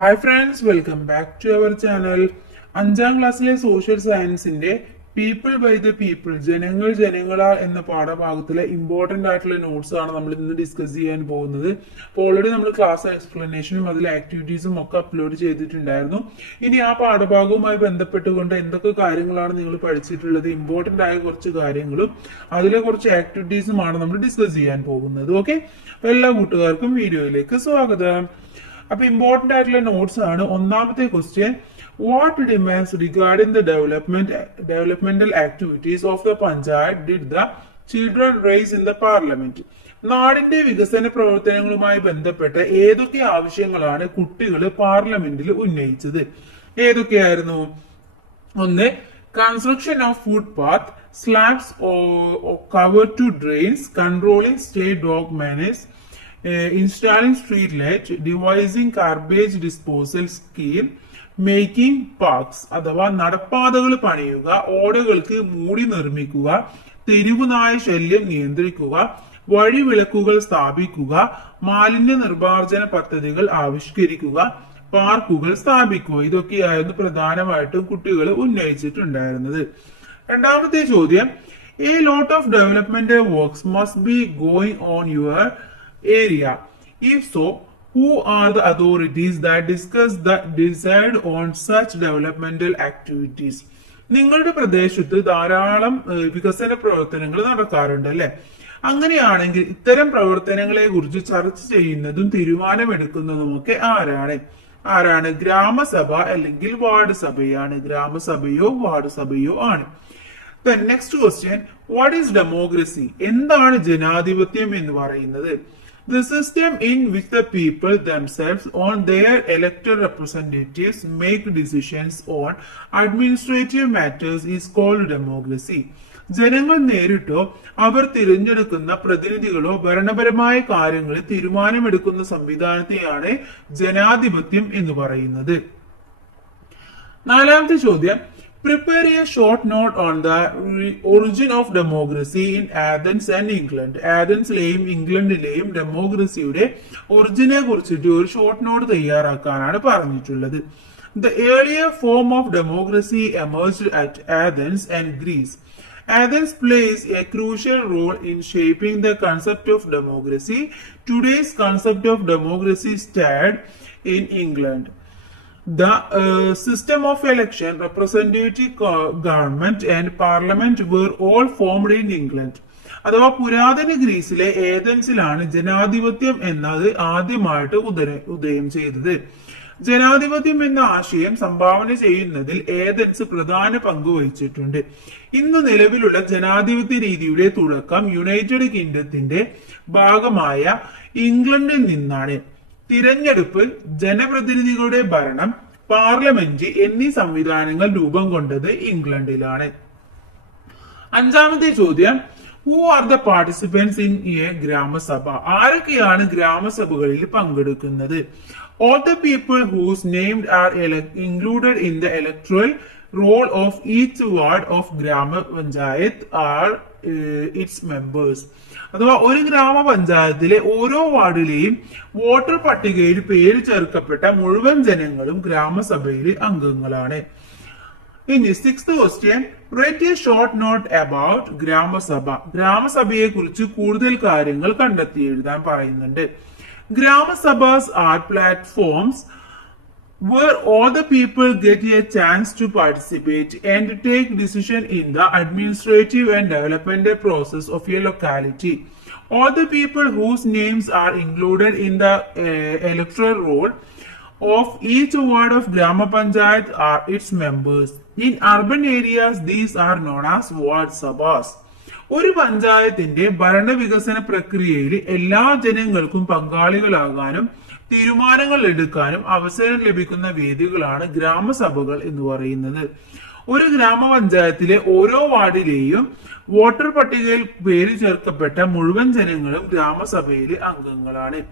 Hi friends, welcome back to our channel. അഞ്ചാം ക്ലാസ്സിലെ social സയൻസിന്റെ പീപ്പിൾ ബൈ ദ പീപ്പിൾ ജനങ്ങളാൽ എന്ന പാഠഭാഗത്തിലെ ഇമ്പോർട്ടന്റ് ആയിട്ടുള്ള നോട്ട്സ് ആണ് നമ്മൾ ഇന്ന് ഡിസ്കസ് ചെയ്യാൻ പോകുന്നത്. അപ്പോൾ ഓൾറെഡി നമ്മൾ ക്ലാസ് എക്സ്പ്ലനേഷനും അതിലെ ആക്ടിവിറ്റീസും ഒക്കെ അപ്ലോഡ് ചെയ്തിട്ടുണ്ടായിരുന്നു. ഇനി ആ പാഠഭാഗവുമായി ബന്ധപ്പെട്ടുകൊണ്ട് എന്തൊക്കെ കാര്യങ്ങളാണ് നിങ്ങൾ പഠിച്ചിട്ടുള്ളത്, ഇമ്പോർട്ടന്റ് ആയ കുറച്ച് കാര്യങ്ങളും അതിലെ കുറച്ച് ആക്ടിവിറ്റീസുമാണ് നമ്മൾ ഡിസ്കസ് ചെയ്യാൻ പോകുന്നത്. ഓക്കെ, എല്ലാ കൂട്ടുകാർക്കും വീഡിയോയിലേക്ക് സ്വാഗതം. അപ്പൊ ഇമ്പോർട്ടന്റ് ആയിട്ടുള്ള നോട്ട്സ് ആണ്. ഒന്നാമത്തെ question, what demands regarding the developmental activities of the panchayat did the children rice in the parliament? നാടിന്റെ വികസന പ്രവർത്തനങ്ങളുമായി ബന്ധപ്പെട്ട് ഏതൊക്കെ ആവശ്യങ്ങളാണ് കുട്ടികൾ പാർലമെന്റിൽ ഉന്നയിച്ചത്? ഏതൊക്കെയായിരുന്നു? ഒന്ന്, construction of footpath, slabs cover to drains, controlling stray dog menace, installing street light, devising garbage disposal scheme, making parks അഥവാ നടപ്പാതകൾ പണിയുക, ഓടകൾക്ക് മൂടി നിർമ്മിക്കുക, തെരുവുനായ ശല്യം നിയന്ത്രിക്കുക, വഴിവിളക്കുകൾ സ്ഥാപിക്കുക, മാലിന്യ നിർമ്മാർജ്ജന പദ്ധതികൾ ആവിഷ്കരിക്കുക, പാർക്കുകൾ സ്ഥാപിക്കുക. ഇതൊക്കെയായിരുന്നു പ്രധാനമായിട്ടും കുട്ടികൾ ഉന്നയിച്ചിട്ടുണ്ടായിരുന്നത്. രണ്ടാമത്തെ ചോദ്യം, a lot of development works must be going on your area. If so, who are the authorities that decide on such developmental activities? നിങ്ങളുടെ പ്രദേശത്ത് ധാരാളം വികസന പ്രവർത്തനങ്ങൾ നടക്കാറുണ്ട് അല്ലെ? അങ്ങനെയാണെങ്കിൽ ഇത്തരം പ്രവർത്തനങ്ങളെ കുറിച്ച് ചർച്ച ചെയ്യുന്നതും തീരുമാനമെടുക്കുന്നതുമൊക്കെ ആരാണ്? ഗ്രാമസഭ അല്ലെങ്കിൽ വാർഡ് സഭയാണ്. ഗ്രാമസഭയോ വാർഡ് സഭയോ ആണ്. Then next question, what is democracy? എന്താണ് ജനാധിപത്യം എന്ന് പറയുന്നത്? The system in which the people themselves on their elected representatives make decisions on administrative matters is called democracy. ജനങ്ങൾ നേരിട്ടോ അവർ തിരഞ്ഞെടുക്കുന്ന പ്രതിനിധികളോ ഭരണപരമായ കാര്യങ്ങളിൽ തീരുമാനമെടുക്കുന്ന സംവിധാനത്തെയാണ് ജനാധിപത്യം എന്ന് പറയുന്നത്. നാലാമത്തെ ചോദ്യം, prepare a short note on the origin of democracy in Athens and England. ആഥൻസിലെയും ഇംഗ്ലണ്ടിലെയും ഡെമോക്രസിയുടെ ഒറിജിനെ കുറിച്ചിട്ട് ഒരു ഷോർട്ട് നോട്ട് തയ്യാറാക്കാനാണ് പറഞ്ഞിട്ടുള്ളത്. The earlier form of democracy emerged at Athens and Greece. Athens plays a crucial role in shaping the concept of democracy. Today's concept of democracy started in England. The system of election, representative government and parliament were all formed in England. അഥവാ പുരാതന ഗ്രീസിലെ ഏതൻസിലാണ് ജനാധിപത്യം എന്നത് ആദ്യമായിട്ട് ഉദയം ചെയ്തത്. ജനാധിപത്യം എന്ന ആശയം സംഭാവന ചെയ്യുന്നതിൽ ഏതൻസ് പ്രധാന പങ്ക് വഹിച്ചിട്ടുണ്ട്. ഇന്ന് നിലവിലുള്ള ജനാധിപത്യ രീതിയുടെ തുടക്കം യുണൈറ്റഡ് കിങ്ഡത്തിന്റെ ഭാഗമായ ഇംഗ്ലണ്ടിൽ നിന്നാണ്. തിരഞ്ഞെടുപ്പ്, ജനപ്രതിനിധികളുടെ ഭരണം, പാർലമെന്റ് എന്നീ സംവിധാനങ്ങൾ രൂപം കൊണ്ടത് ഇംഗ്ലണ്ടിലാണ്. അഞ്ചാമത്തെ ചോദ്യം, who are the participants in a Gramasabha? ആരൊക്കെയാണ് ഗ്രാമസഭകളിൽ പങ്കെടുക്കുന്നത്? All the people whose names are included in the electoral roll of each ward of Grama Panchayat are its members. അഥവാ ഒരു ഗ്രാമപഞ്ചായത്തിലെ ഓരോ വാർഡിലെയും വോട്ടർ പട്ടികയിൽ പേര് ചേർക്കപ്പെട്ട മുഴുവൻ ജനങ്ങളും ഗ്രാമസഭയിലെ അംഗങ്ങളാണ്. ഇനി sixth question, right a short note about Gramasabha. ഗ്രാമസഭയെ കുറിച്ച് കൂടുതൽ കാര്യങ്ങൾ കണ്ടെത്തി എഴുതാൻ പറയുന്നുണ്ട്. Gramasaba's are platforms where all the people get a chance to participate and take decision in the administrative and developmental process of a locality. All the people whose names are included in the electoral roll of each ward of Grama Panchayat are its members. In urban areas, these are known as ward sabas. ഒരു പഞ്ചായത്തിന്റെ ഭരണവികസന പ്രക്രിയയിൽ എല്ലാ ജനങ്ങൾക്കും പങ്കാളികളാകാനും തീരുമാനങ്ങൾ എടുക്കാനും അവസരം ലഭിക്കുന്ന വേദികളാണ് ഗ്രാമസഭകൾ എന്ന് പറയുന്നത്. ഒരു ഗ്രാമപഞ്ചായത്തിലെ ഓരോ വാർഡിലെയും വോട്ടർ പട്ടികയിൽ പേര് ചേർക്കപ്പെട്ട മുഴുവൻ ജനങ്ങളും ഗ്രാമസഭയിലെ അംഗങ്ങളാണ്.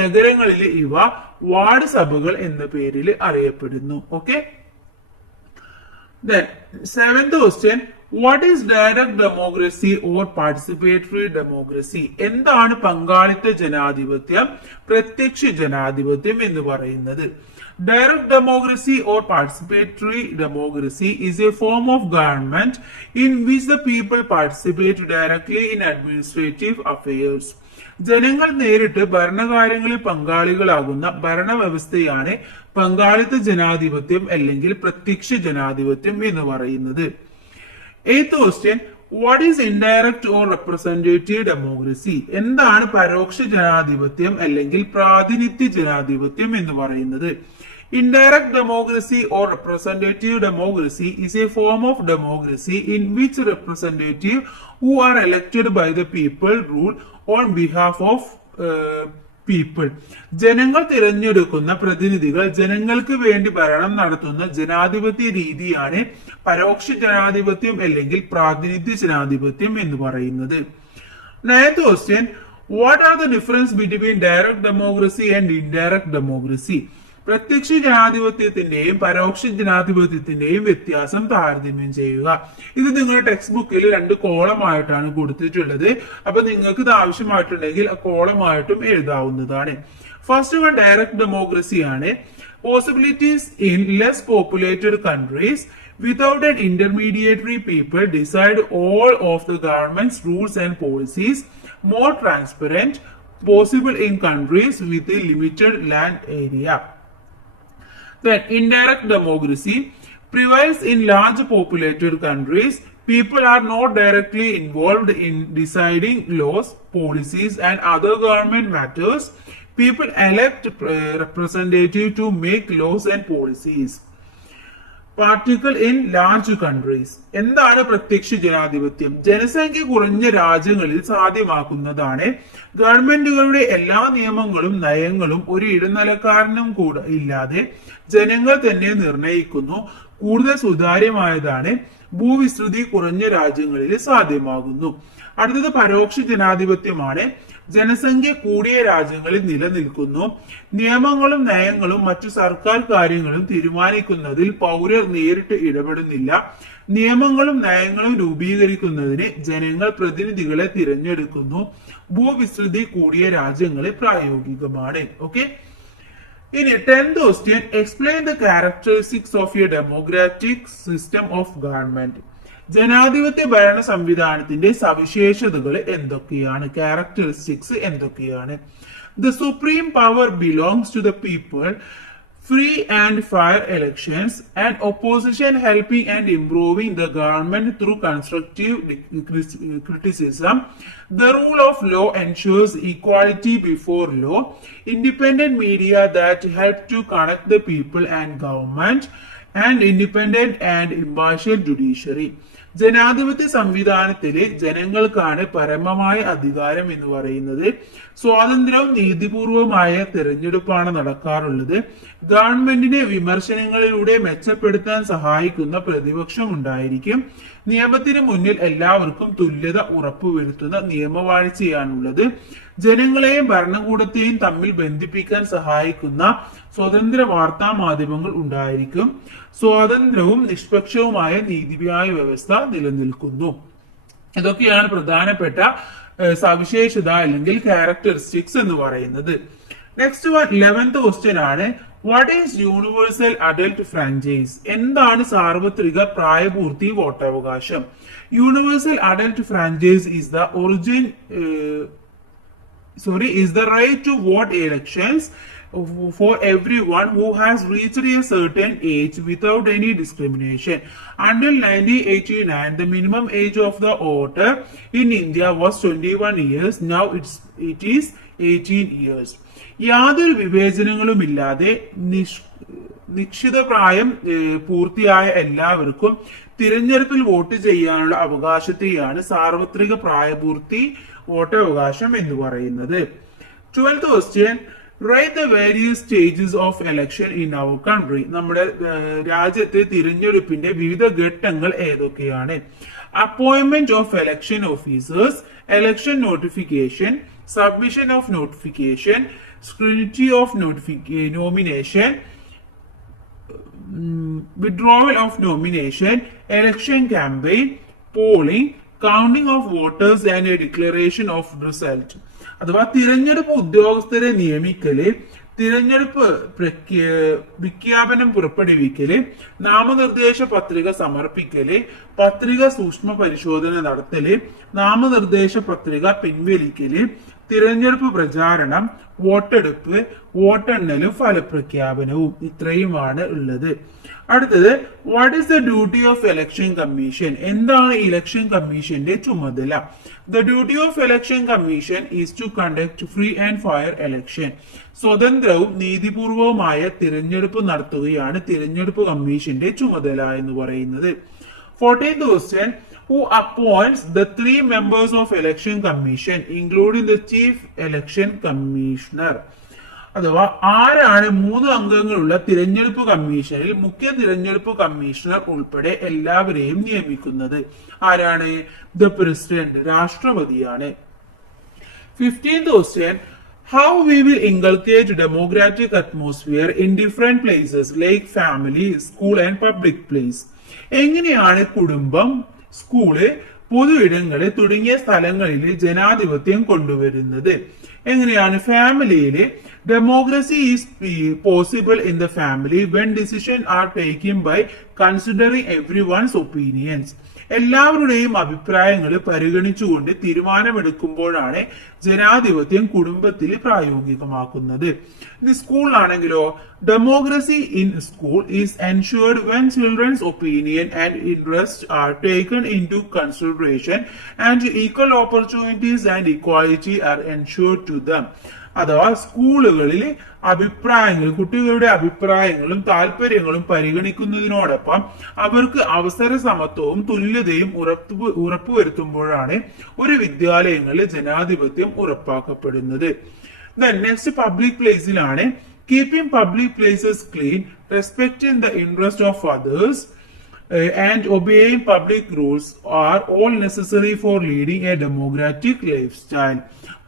നഗരങ്ങളിലെ ഇവ വാർഡ് സഭകൾ എന്ന പേരിൽ അറിയപ്പെടുന്നു. Okay, seventh question, what is direct democracy or participatory democracy? എന്താണ് പങ്കാളിത്ത ജനാധിപത്യം, പ്രത്യക്ഷ ജനാധിപത്യം എന്ന് പറയുന്നത്? Direct democracy or participatory democracy is a form of government in which the people participate directly in administrative affairs. ജനങ്ങൾ നേരിട്ട് ഭരണകാര്യങ്ങളിൽ പങ്കാളികളാകുന്ന ഭരണവ്യവസ്ഥയാണ് പങ്കാളിത്ത ജനാധിപത്യം അല്ലെങ്കിൽ പ്രത്യക്ഷ ജനാധിപത്യം എന്ന് പറയുന്നത്. Eighth question, what is indirect or representative democracy? എന്താണ് പരോക്ഷ ജനാധിപത്യം അല്ലെങ്കിൽ പ്രാതിനിധ്യ ജനാധിപത്യം എന്ന് പറയുന്നത്? Indirect democracy or representative democracy is a form of democracy in which representatives who are elected by the people rule on behalf of people. ജനങ്ങൾ തിരഞ്ഞെടുക്കുന്ന പ്രതിനിധികൾ ജനങ്ങൾക്ക് വേണ്ടി ഭരണം നടത്തുന്ന ജനാധിപത്യ രീതിയാണ് പരോക്ഷ ജനാധിപത്യം അല്ലെങ്കിൽ പ്രാതിനിധ്യ ജനാധിപത്യം എന്ന് പറയുന്നത്. Ninth question, what are the difference between direct democracy and indirect democracy? പ്രത്യക്ഷ ജനാധിപത്യത്തിന്റെയും പരോക്ഷ ജനാധിപത്യത്തിന്റെയും വ്യത്യാസം താരതമ്യം ചെയ്യുക. ഇത് നിങ്ങളുടെ ടെക്സ്റ്റ് ബുക്കിൽ 2 കോളമായിട്ടാണ് കൊടുത്തിട്ടുള്ളത്. അപ്പൊ നിങ്ങൾക്ക് ഇത് ആവശ്യമായിട്ടുണ്ടെങ്കിൽ ആ കോളമായിട്ടും എഴുതാവുന്നതാണ്. ഫസ്റ്റ് വൺ ഡയറക്ട് ഡെമോക്രസി ആണ്. Possibilities in less populated countries without an intermediary people decide all of the government's rules and policies, more transparent, possible in countries with a limited land area. Then indirect democracy prevails in large populated countries. People are not directly involved in deciding laws, policies, and other government matters. People elect representatives to make laws and policies. Particle in large countries. എന്താണ് പ്രത്യക്ഷ ജനാധിപത്യം? ജനസംഖ്യ കുറഞ്ഞ രാജ്യങ്ങളിൽ സാധ്യമാക്കുന്നതാണ്. ഗവൺമെന്റുകളുടെ എല്ലാ നിയമങ്ങളും നയങ്ങളും ഒരു ഇടനിലക്കാരനും കൂടെ ഇല്ലാതെ ജനങ്ങൾ തന്നെ നിർണയിക്കുന്നു. കൂടുതൽ സുതാര്യമായതാണ്. ഭൂവിസ്തൃതി കുറഞ്ഞ രാജ്യങ്ങളിൽ സാധ്യമാകുന്നു. അടുത്തത് പരോക്ഷ ജനാധിപത്യമാണ്. ജനസംഖ്യ കൂടിയ രാജ്യങ്ങളിൽ നിലനിൽക്കുന്നു. നിയമങ്ങളും നയങ്ങളും മറ്റു സർക്കാർ കാര്യങ്ങളും തീരുമാനിക്കുന്നതിൽ പൗരർ നേരിട്ട് ഇടപെടുന്നില്ല. നിയമങ്ങളും നയങ്ങളും രൂപീകരിക്കുന്നതിന് ജനങ്ങൾ പ്രതിനിധികളെ തിരഞ്ഞെടുക്കുന്നു. ഭൂവിസ്തൃതി കൂടിയ രാജ്യങ്ങളിൽ പ്രായോഗികമാണ്. ഓക്കെ, ഇനി 10th question, explain the characteristics of a democratic system of government. ജനാധിപത്യ ഭരണ സംവിധാനത്തിന്റെ സവിശേഷതകൾ എന്തൊക്കെയാണ്? ക്യാരക്ടറിസ്റ്റിക്സ് എന്തൊക്കെയാണ്? The supreme power belongs to the people, free and fair elections, and opposition helping and improving the government through constructive criticism. The rule of law ensures equality before law, independent media that help to connect the people and government, and independent and impartial judiciary. ജനാധിപത്യ സംവിധാനത്തില് ജനങ്ങൾക്കാണ് പരമമായ അധികാരം എന്ന് പറയുന്നത്. സ്വാതന്ത്ര്യവും നീതിപൂർവമായ തിരഞ്ഞെടുപ്പാണ് നടക്കാറുള്ളത്. ഗവൺമെന്റിനെ വിമർശനങ്ങളിലൂടെ മെച്ചപ്പെടുത്താൻ സഹായിക്കുന്ന പ്രതിപക്ഷം ഉണ്ടായിരിക്കും. നിയമത്തിന് മുന്നിൽ എല്ലാവർക്കും തുല്യത ഉറപ്പുവരുത്തുന്ന നിയമവാഴ്ചയാണുള്ളത്. ജനങ്ങളെയും ഭരണകൂടത്തെയും തമ്മിൽ ബന്ധിപ്പിക്കാൻ സഹായിക്കുന്ന സ്വതന്ത്ര വാർത്താ മാധ്യമങ്ങൾ ഉണ്ടായിരിക്കും. സ്വാതന്ത്ര്യവും നിഷ്പക്ഷവുമായ നീതിന്യായ വ്യവസ്ഥ നിലനിൽക്കുന്നു. ഇതൊക്കെയാണ് പ്രധാനപ്പെട്ട സവിശേഷത അല്ലെങ്കിൽ ക്യാരക്ടറിസ്റ്റിക്സ് എന്ന് പറയുന്നത്. നെക്സ്റ്റ് 11th ക്വസ്റ്റ്യൻ ആണ്, what is universal adult franchise? എന്താണ് സാർവത്രിക പ്രായപൂർത്തി വോട്ടവകാശം? Universal adult franchise is the right to vote elections for everyone who has reached a certain age without any discrimination. Until 1989, the minimum age of the voter in India was 21 years. Now it is 18 years. യാതൊരു വിവേചനങ്ങളുമില്ലാതെ നിശ്ചിത പ്രായം പൂർത്തിയായ എല്ലാവർക്കും തിരഞ്ഞെടുപ്പിൽ vote ചെയ്യാനുള്ള അവകാശത്തെയാണ് സാർവത്രിക പ്രായപൂർത്തി വോട്ടവകാശം എന്ന് പറയുന്നത്. 12th question, write the various stages of election in our country. നമ്മുടെ രാജ്യത്തെ തിരഞ്ഞെടുപ്പിന്റെ വിവിധ ഘട്ടങ്ങൾ ഏതൊക്കെയാണ്? Appointment of election officers, election notification, submission of notification, scrutiny of nomination, withdrawal of nomination, election campaign, polling, counting of voters and A declaration of result. അഥവാ തിരഞ്ഞെടുപ്പ് ഉദ്യോഗസ്ഥരെ നിയമിക്കല്, തിരഞ്ഞെടുപ്പ് വിജ്ഞാപനം പുറപ്പെടുവിക്കല്, നാമനിർദ്ദേശ പത്രിക സമർപ്പിക്കല്, പത്രിക സൂക്ഷ്മ പരിശോധന നടത്തല്, നാമനിർദ്ദേശ പത്രിക പിൻവലിക്കല്, തിരഞ്ഞെടുപ്പ് പ്രചാരണം, വോട്ടെടുപ്പ്, വോട്ടെണ്ണലും ഫലപ്രഖ്യാപനവും. ഇത്രയുമാണ് ഉള്ളത്. അടുത്തത്, what is the duty of election commission? എന്താണ് ഇലക്ഷൻ കമ്മീഷന്റെ ചുമതല? The duty of election commission is to conduct free and fair election. സ്വതന്ത്രവും നീതിപൂർവവുമായ തിരഞ്ഞെടുപ്പ് നടത്തുകയാണ് തിരഞ്ഞെടുപ്പ് കമ്മീഷന്റെ ചുമതല എന്ന് പറയുന്നത്. 14th question, who appoints the 3 members of election commission including the chief election commissioner? അഥവാ ആരാണ് 3 അംഗങ്ങളുള്ള തിരഞ്ഞെടുപ്പ് കമ്മീഷനിൽ മുഖ്യ തിരഞ്ഞെടുപ്പ് കമ്മീഷണർ ഉൾപ്പെടെ എല്ലാവരെയും നിയമിക്കുന്നത്? ആരാണ്? ദ പ്രസിഡന്റ്, രാഷ്ട്രപതിയാണ്. 15th question, how we will inculcate democratic atmosphere in different places like family, school and public place? എങ്ങനെയാണ് കുടുംബം, സ്കൂള്, പൊതു ഇടങ്ങള് തുടങ്ങിയ സ്ഥലങ്ങളിൽ ജനാധിപത്യം കൊണ്ടുവരുന്നത്? എങ്ങനെയാണ്? ഫാമിലിയില് democracy is possible in the family when decision are taken by considering every one's opinions. എല്ലാവരുടെയും അഭിപ്രായങ്ങൾ പരിഗണിച്ചുകൊണ്ട് തീരുമാനമെടുക്കുമ്പോഴാണ് ജനാധിപത്യം കുടുംബത്തിൽ പ്രായോഗികമാക്കുന്നത്. ഇനി സ്കൂളിലാണെങ്കിലോ, democracy in school is ensured when children's opinion and interest are taken into consideration and equal opportunities and equality are ensured to them. അഥവാ സ്കൂളുകളിൽ അഭിപ്രായങ്ങൾ, കുട്ടികളുടെ അഭിപ്രായങ്ങളും താല്പര്യങ്ങളും പരിഗണിക്കുന്നതിനോടൊപ്പം അവർക്ക് അവസര സമത്വവും തുല്യതയും ഉറപ്പുവരുത്തുമ്പോഴാണ് ഒരു വിദ്യാലയങ്ങളിൽ ജനാധിപത്യം ഉറപ്പാക്കപ്പെടുന്നത്. നെക്സ്റ്റ് പബ്ലിക് പ്ലേസിലാണ്. Keeping public places clean, respecting the interest of others and obeying public rules are all necessary for leading a democratic lifestyle.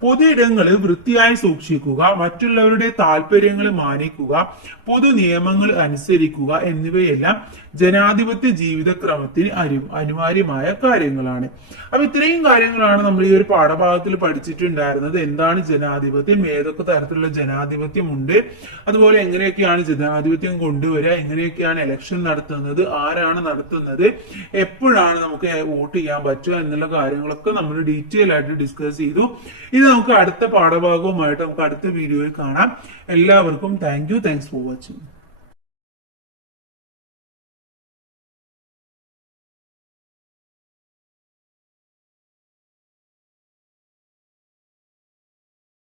പൊതു ഇടങ്ങളിൽ വൃത്തിയായി സൂക്ഷിക്കുക, മറ്റുള്ളവരുടെ താല്പര്യങ്ങൾ മാനിക്കുക, പൊതു നിയമങ്ങൾ അനുസരിക്കുക എന്നിവയെല്ലാം ജനാധിപത്യ ജീവിതക്രമത്തിന് അനിവാര്യമായ കാര്യങ്ങളാണ്. അപ്പൊ ഇത്രയും കാര്യങ്ങളാണ് നമ്മൾ ഈ ഒരു പാഠഭാഗത്തിൽ പഠിച്ചിട്ടുണ്ടായിരുന്നത്. എന്താണ് ജനാധിപത്യം, ഏതൊക്കെ തരത്തിലുള്ള ജനാധിപത്യം ഉണ്ട്, അതുപോലെ എങ്ങനെയൊക്കെയാണ് ജനാധിപത്യം കൊണ്ടുവരിക, എങ്ങനെയൊക്കെയാണ് ഇലക്ഷൻ നടത്തുന്നത്, ആരാണ് നടത്തുന്നത്, എപ്പോഴാണ് നമുക്ക് വോട്ട് ചെയ്യാൻ പറ്റുക എന്നുള്ള കാര്യങ്ങളൊക്കെ നമ്മൾ ഡീറ്റെയിൽ ആയിട്ട് ഡിസ്കസ് ചെയ്തു. ഇത് നമുക്ക് അടുത്ത പാഠഭാഗവുമായിട്ട് നമുക്ക് അടുത്ത വീഡിയോയിൽ കാണാം. എല്ലാവർക്കും താങ്ക്സ് ഫോർ വാച്ചിങ്.